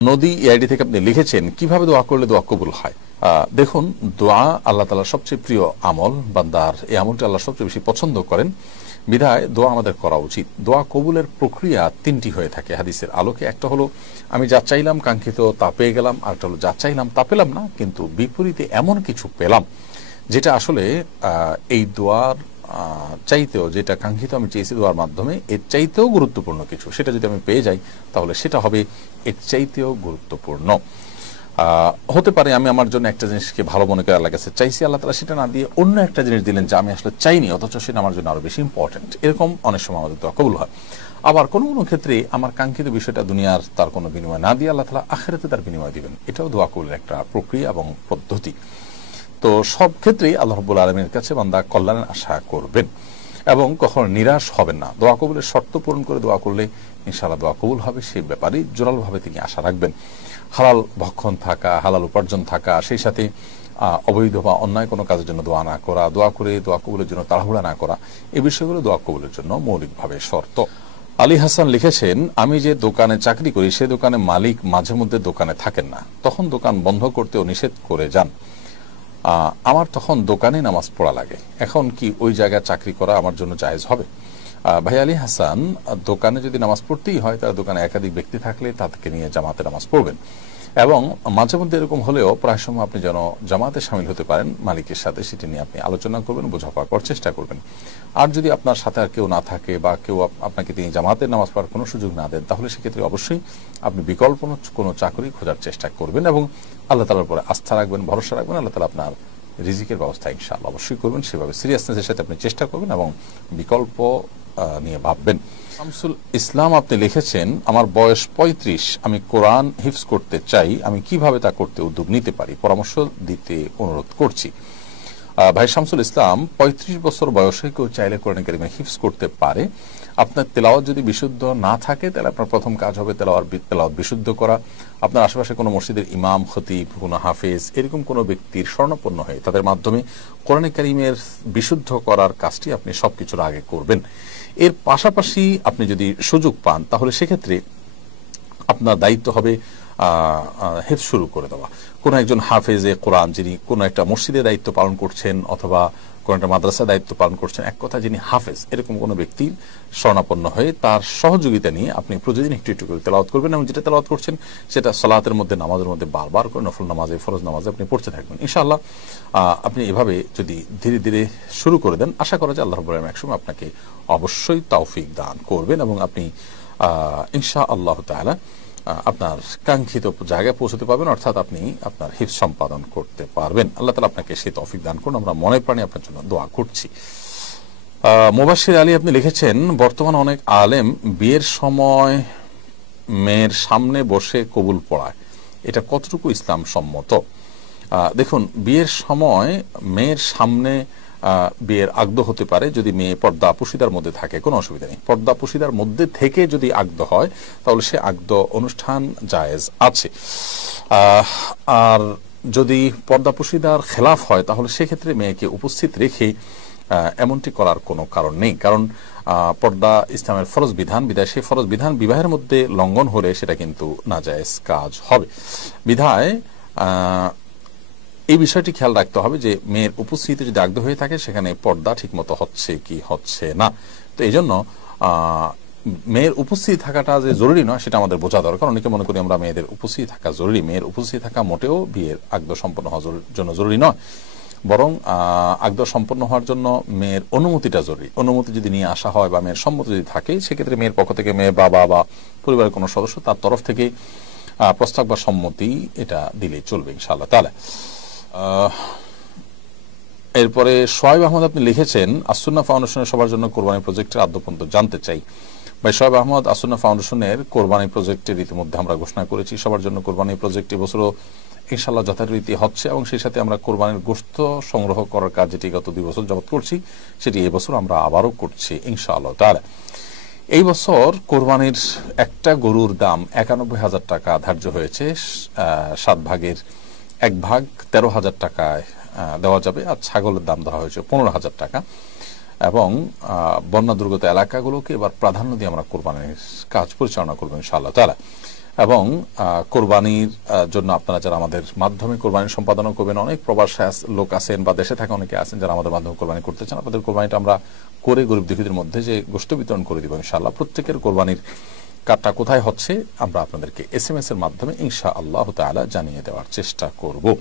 নদী এআইডি থেকে আপনি লিখেছেন কিভাবে দোয়া করলে দোয়া কবুল হয়। দেখুন, দোয়া আল্লাহ তাআলার সবচেয়ে প্রিয় আমল, বান্দার এই আমলটা আল্লাহ সবচেয়ে বেশি পছন্দ করেন, বিধায় দোয়া আমাদের করা উচিত। দোয়া কবুলের প্রক্রিয়া তিনটি হয়ে থাকে হাদিসের আলোকে। একটা হলো আমি যা চাইলাম কাঙ্ক্ষিত তা পেয়ে গেলাম, আর একটা হলো যা চাইলাম তা পেলাম না, কিন্তু বিপরীতে এমন কিছু পেলাম যেটা আসলে এই দোয়ার চাইতেও, যেটা কাঙ্ক্ষিত আমি চেয়েছি দোয়ার মাধ্যমে, এর চাইতেও গুরুত্বপূর্ণ কিছু, সেটা যদি আমি পেয়ে যাই তাহলে সেটা হবে এর চাইতেও গুরুত্বপূর্ণ। হতে পারে আমি আমার জন্য একটা জিনিসকে ভালো মনে করে আল্লাহ কাছে চাইছি, আল্লাহ তাআলা সেটা না দিয়ে অন্য একটা জিনিস দিলেন যা আমি আসলে চাইনি, অথচ সেটা আমার জন্য আরো বেশি ইম্পর্টেন্ট। এরকম অনেক সময় আমাদের দোয়া কবুল হয়। আবার কোনো কোনো ক্ষেত্রে আমার কাঙ্ক্ষিত বিষয়টা দুনিয়ার তার কোনো বিনিময় না দিয়ে আল্লাহ তাআলা আখিরাতে তার বিনিময় দিবেন। এটাও দোয়া কবুলের একটা প্রক্রিয়া এবং পদ্ধতি। তো সব ক্ষেত্রেই আল্লাহ রাব্বুল আলামিনের কাছে বান্দা কল্যাণের আশা করবেন এবং কখনো নিরাশ হবেন না। দোয়া কবুলের শর্ত পূরণ করে দোয়া করলে ইনশাআল্লাহ দোয়া কবুল হবে, সেই ব্যাপারে জোরালোভাবে তিনি আশা রাখবেন। হালাল ভক্ষণ থাকা, হালাল উপার্জন থাকা, সেই সাথে অবৈধ বা অন্যায় কোনো কাজের জন্য দোয়া না করা, দোয়া করে দোয়া কবুলের জন্য তাড়াহুড়া না করা, এই বিষয়গুলো দোয়া কবুলের জন্য মৌলিকভাবে শর্ত। আলী হাসান লিখেছেন, আমি যে দোকানে চাকরি করি সে দোকানে মালিক মাঝে মধ্যে দোকানে থাকেন না, তখন দোকান বন্ধ করতেও নিষেধ করে যান। আমার তখন দোকানে নামাজ পড়া লাগে, এখন কি ওই জায়গায় চাকরি করা আমার জন্য জায়েজ হবে? ভাই আলী হাসান, দোকানে যদি নামাজ পড়তেই হয় তার দোকানে একাধিক ব্যক্তি থাকলে তাদেরকে নিয়ে জামাতে নামাজ পড়বেন, এবং মাঝে মধ্যে এরকম হলেও প্রায় সময় আপনি যেন জামাতে সামিল হতে পারেন মালিকের সাথে, সেটি নিয়ে আপনি আলোচনা করবেন, বোঝাপড়া করার চেষ্টা করবেন। আর যদি আপনার সাথে আর কেউ না থাকে বা কেউ আপনাকে তিনি জামাতের নামাজ পড়ার কোনো সুযোগ না দেন, তাহলে সেক্ষেত্রে অবশ্যই আপনি বিকল্প কোনো চাকরি খোঁজার চেষ্টা করবেন এবং আল্লাহ তাআলার উপরে আস্থা রাখবেন, ভরসা রাখবেন। আল্লাহ তাআলা আপনার রিজিকের ব্যবস্থা ইনশাআল্লাহ অবশ্যই করবেন। সেভাবে সিরিয়াসনেসের সাথে আপনি চেষ্টা করবেন এবং বিকল্প নিয়ে ভাববেন। শামসুল ইসলাম আপনি লিখেছেন, আমার বয়স 35, আমি কোরআন হিফজ করতে চাই, আমি কিভাবে তা করতে উদ্যোগ নিতে পারি, পরামর্শ দিতে অনুরোধ করছি। ভাই শামসুল ইসলাম, 35 বছর বয়সে কেউ চাইলে কোরআন কারীম হিফজ করতে পারে। আপনার তেলাওয়াত যদি বিশুদ্ধ না থাকে তাহলে আপনার প্রথম কাজ হবে তেলাওয়াত বিশুদ্ধ করা। আপনার আশেপাশে কোনো মসজিদের ইমাম, খতিব, কোনো হাফেজ, এরকম কোনো ব্যক্তির শরণাপন্ন হয়ে তাদের মাধ্যমে কোরআন কারীমের বিশুদ্ধ করার কাজটি আপনি সবকিছুর আগে করবেন। এর পাশাপাশি আপনি যদি সুযোগ পান তাহলে সেক্ষেত্রে আপনার দায়িত্ব হবে হেফজ শুরু করে দেওয়া। কোন একজন হাফেজে কোরআন যিনি কোনো একটা মসজিদে দায়িত্ব পালন করছেন অথবা কোন একটা মাদ্রাসায় দায়িত্ব পালন করছেন, এক কথা যিনি হাফেজ, এরকম কোনো ব্যক্তির শরণাপন্ন হয়ে তার সহযোগিতা নিয়ে আপনি প্রতিদিন একটু একটু করে তেলাওয়াত করবেন এবং যেটা তেলাওয়াত করছেন সেটা সালাতের মধ্যে, নামাজের মধ্যে বারবার করে নফল নামাজে, ফরজ নামাজে আপনি পড়তে থাকবেন। ইনশাআল্লাহ আপনি এভাবে যদি ধীরে ধীরে শুরু করে দেন, আশা করা যায় আল্লাহ রাব্বুল আলামিন একসময় আপনাকে অবশ্যই তৌফিক দান করবেন এবং আপনি ইনশাআল্লাহ তাআলা আপনার কাঙ্ক্ষিত জায়গায় পৌঁছতে পারবেন, অর্থাৎ আপনি আপনার হিফজ সম্পাদন করতে পারবেন। আল্লাহ তাআলা আপনাকে সেই তৌফিক দান করুন। আমরা মনে প্রাণে আপনার জন্য দোয়া করছি। মুবাশশির আলী আপনি লিখেছেন, বর্তমানে অনেক আলেম বিয়ের সময় মেয়ের সামনে বসে কবুল পড়ায়, এটা কতটুকু ইসলাম সম্মত? দেখুন, বিয়ের সময় মেয়ের সামনে বিয়ের আগদ হতে পারে যদি মেয়ে পর্দা পুশিদার মধ্যে থাকে, কোনো অসুবিধা নেই। পর্দা পুশিদার মধ্যে থেকে যদি আগদ হয় তাহলে সে আগদ অনুষ্ঠান জায়েজ আছে। আর যদি পর্দা পুশিদার খেলাফ হয় তাহলে সেক্ষেত্রে মেয়েকে উপস্থিত রেখে এমনটি করার কোনো কারণ নেই, কারণ পর্দা ইসলামের ফরজ বিধান, বিধায় সেই ফরজ বিধান বিবাহের মধ্যে লঙ্ঘন হলে সেটা কিন্তু নাজায়েজ কাজ হবে। বিধায় এই বিষয়টি খেয়াল রাখতে হবে যে মেয়ের উপস্থিতি যদি আগদ হয়ে থাকে সেখানে পর্দা ঠিকমতো হচ্ছে কি হচ্ছে না। তো এই জন্য মেয়ের উপস্থিতি থাকাটা যে জরুরি নয় সেটা আমাদের বোঝা দরকার। অনেকে মনে করি আমরা মেয়েদের উপস্থিতি থাকা জরুরি, মেয়ের উপস্থিতি থাকা মোটেও বিয়ের আগদ সম্পন্ন হওয়ার জন্য জরুরি নয়, বরং আগদ সম্পন্ন হওয়ার জন্য মেয়ের অনুমতিটা জরুরি। অনুমতি যদি নিয়ে আসা হয় বা মেয়ের সম্মতি যদি থাকে, সেক্ষেত্রে মেয়ের পক্ষ থেকে মেয়ের বাবা বা পরিবারের কোনো সদস্য তার তরফ থেকে প্রস্তাব বা সম্মতি এটা দিলেই চলবে ইনশাআল্লাহ তাআলা। এরপরে শোয়েব আহমদ আপনি লিখেছেন, আসুন্নাহ ফাউন্ডেশনের সবার জন্য কোরবানি প্রজেক্টের আদ্যপন্ত জানতে চাই। ভাই শোয়েব আহমদ, আসুন্নাহ ফাউন্ডেশনের কোরবানি প্রজেক্টের ইতিমধ্যে আমরা ঘোষণা করেছি সবার জন্য কোরবানি প্রজেক্ট এবছরও ইনশাআল্লাহ যথারীতি হচ্ছে এবং সেই সাথে আমরা কোরবানির গোশত সংগ্রহ করার কাজ যেটি গত 2 বছর যাবত করছি সেটি এবছর আমরা আবারও করছি ইনশাআল্লাহ তাআলা। এই বছর কোরবানির একটা গরুর দাম 91,000 টাকা ধার্য হয়েছে। 7 ভাগের 1 ভাগ 13,000 টাকায় দেওয়া যাবে, আর ছাগলের দাম ধরা হয়েছে 15,000 টাকা। এবং বন্যা দুর্গত এলাকাগুলোকে এবার প্রাধান্য দিয়ে আমরা কোরবানির কাজ পরিচালনা করবো ইনশাআল্লাহ তাআলা। এবং কোরবানির জন্য আপনারা যারা আমাদের মাধ্যমে কোরবানি সম্পাদন করবেন, অনেক প্রবাস লোক আছেন বা দেশে থাকা অনেকে আছেন যারা আমাদের মাধ্যমে কোরবানি করতে চান, আপনাদের কোরবানিটা আমরা করে গরিব দুঃখীদের মধ্যে যে গোশত বিতরণ করে দিব ইনশাআল্লাহ। প্রত্যেকের কোরবানির কার্ডটা কোথায় হচ্ছে আমরা আপনাদেরকে SMS এর মাধ্যমে ইনশাআল্লাহ তাআলা জানিয়ে দেওয়ার চেষ্টা করব।